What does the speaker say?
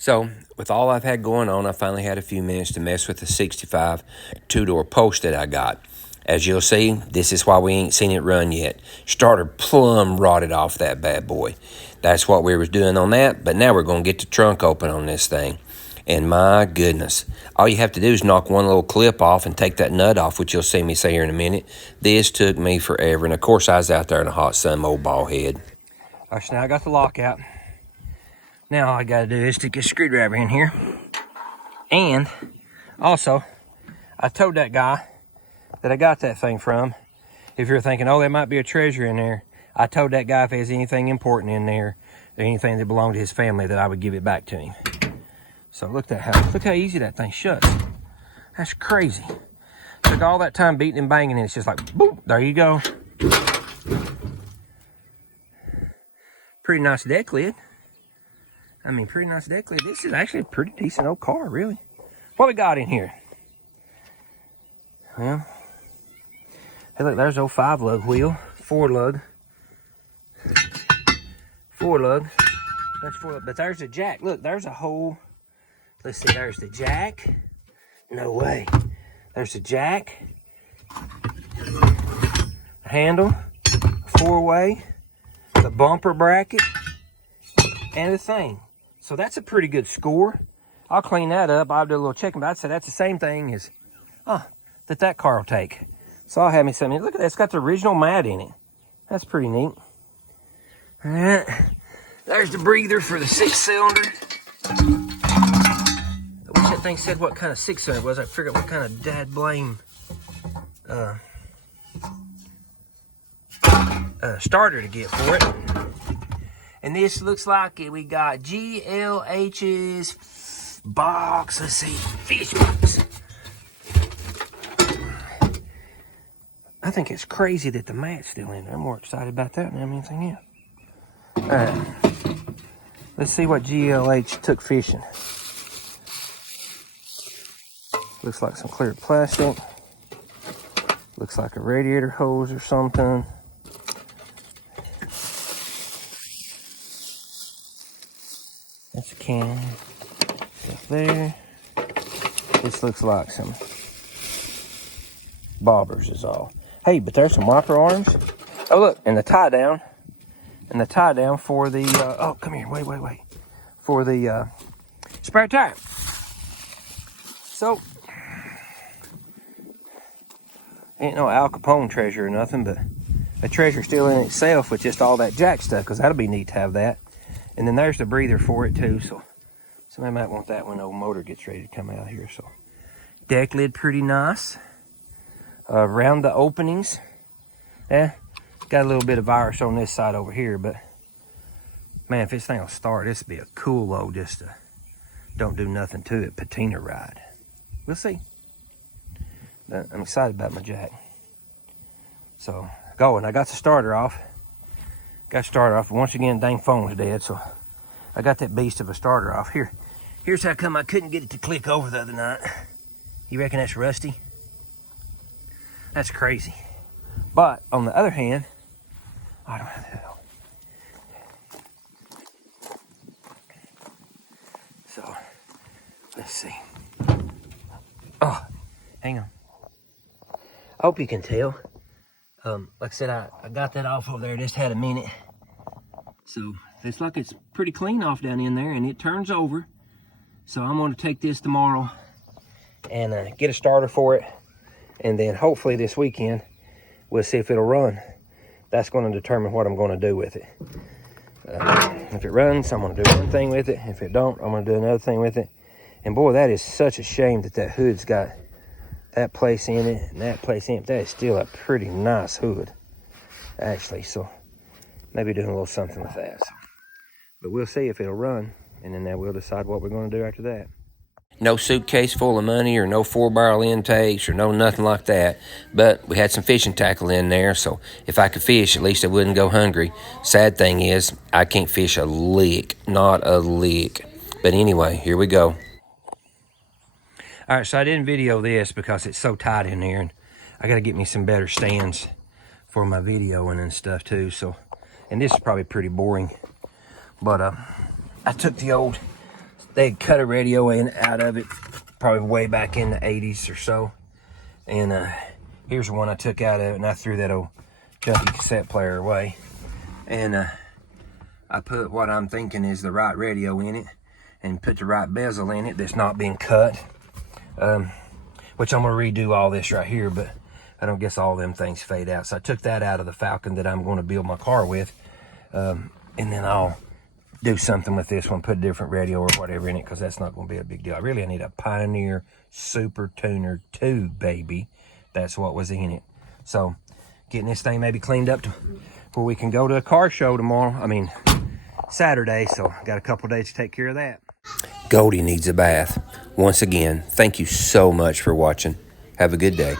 So, with all I've had going on, I finally had a few minutes to mess with the 65 two-door post that I got. As you'll see, this is why we ain't seen it run yet. Starter plumb rotted off that bad boy. That's what we was doing on that, but now we're going to get the trunk open on this thing. And my goodness, all you have to do is knock one little clip off and take that nut off, which you'll see me say here in a minute. This took me forever, and of course I was out there in the hot sun, old bald head. All right, so now I got the lock out. Now all I gotta do is stick a screwdriver in here. And also, I told that guy that I got that thing from, if you're thinking, oh, there might be a treasure in there, I told that guy if there's anything important in there, or anything that belonged to his family, that I would give it back to him. So look how easy that thing shuts. That's crazy. Took all that time beating and banging, and it's just like, boom, there you go. Pretty nice deck lid. I mean, pretty nice deck lid. This is actually a pretty decent old car, really. What we got in here? Well, hey, look, there's old 5-lug wheel, 4-lug. 4-lug. That's 4-lug. But there's the jack. Look, there's a whole. Let's see, there's the jack. No way. There's the jack. The handle. 4-way. The bumper bracket. And the thing. So that's a pretty good score. I'll clean that up. I'll do a little checking, but I'd say that's the same thing as that car will take. So I'll have me something. Look at that. It's got the original mat in it. That's pretty neat. All right. There's the breather for the 6-cylinder. I wish that thing said what kind of 6-cylinder it was. I figured out what kind of dad blame starter to get for it. And this looks like we got GLH's box. Let's see, fish box. I think it's crazy that the mat's still in there. I'm more excited about that than anything else. All right, let's see what GLH took fishing. Looks like some clear plastic. Looks like a radiator hose or something. That's a can. Stuff there. This looks like some bobbers is all. Hey, but there's some wiper arms. Oh, look, and the tie down. And the tie down for the, oh, come here, wait. For the spare tire. So, ain't no Al Capone treasure or nothing, but a treasure still in itself with just all that jack stuff, because that'll be neat to have that. And then there's the breather for it too, so somebody might want that when the old motor gets ready to come out here. So deck lid pretty nice. Around the openings, got a little bit of virus on this side over here, but man, if this thing will start, this will be a cool load just to don't do nothing to it, patina ride. We'll see. But I'm excited about my jack. So going, I got the starter off. Once again, dang phone's dead, so I got that beast of a starter off. Here's how come I couldn't get it to click over the other night. You reckon that's rusty? That's crazy. But on the other hand, I don't have that on. So let's see. Oh, hang on. I hope you can tell. Like I said, I got that off over there, just had a minute. So it's like it's pretty clean off down in there, and it turns over. So I'm going to take this tomorrow and get a starter for it. And then hopefully this weekend, we'll see if it'll run. That's going to determine what I'm going to do with it. If it runs, I'm going to do one thing with it. If it don't, I'm going to do another thing with it. And boy, that is such a shame that hood's got that place in it and that place in it. That is still a pretty nice hood, actually. So maybe doing a little something with that. But we'll see if it'll run, and then we'll decide what we're going to do after that. No suitcase full of money or no 4-barrel intakes or no nothing like that. But we had some fishing tackle in there, so if I could fish, at least I wouldn't go hungry. Sad thing is, I can't fish a lick, not a lick. But anyway, here we go. All right, so I didn't video this because it's so tight in there, and I got to get me some better stands for my videoing and stuff too. So, and this is probably pretty boring, but I took the old they cut a radio in out of it, probably way back in the 80s or so. And here's one I took out of it, and I threw that old junky cassette player away. And I put what I'm thinking is the right radio in it, and put the right bezel in it that's not being cut. Which I'm gonna redo all this right here, but I don't guess all them things fade out. So I took that out of the Falcon that I'm gonna build my car with. And then I'll do something with this one, put a different radio or whatever in it, because that's not gonna be a big deal. I really need a Pioneer Super Tuner 2, baby. That's what was in it. So getting this thing maybe cleaned up where we can go to a car show tomorrow. I mean, Saturday, so got a couple days to take care of that. Goldie needs a bath. Once again, thank you so much for watching. Have a good day.